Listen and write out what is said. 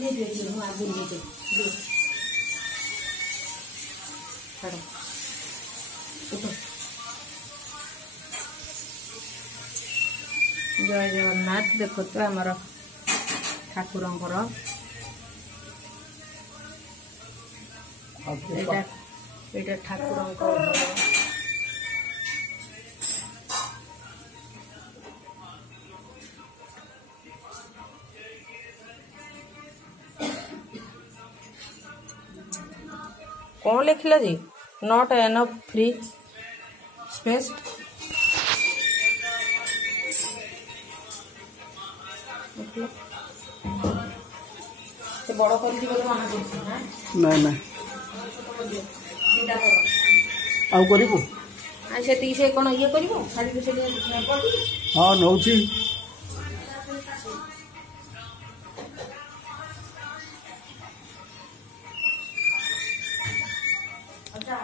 दे दे दे मैं आगे दे दे दे छाड़ उठो। जय जगन्नाथ देखो तो आमर ठाकुरंकर एटा ठाकुरंकर घर कौन लिखल जी नॉट एनफ फ्री स्पेस बड़ कर ना ना आउ करिबो से कौन ये कर हाँ नौची अच्छा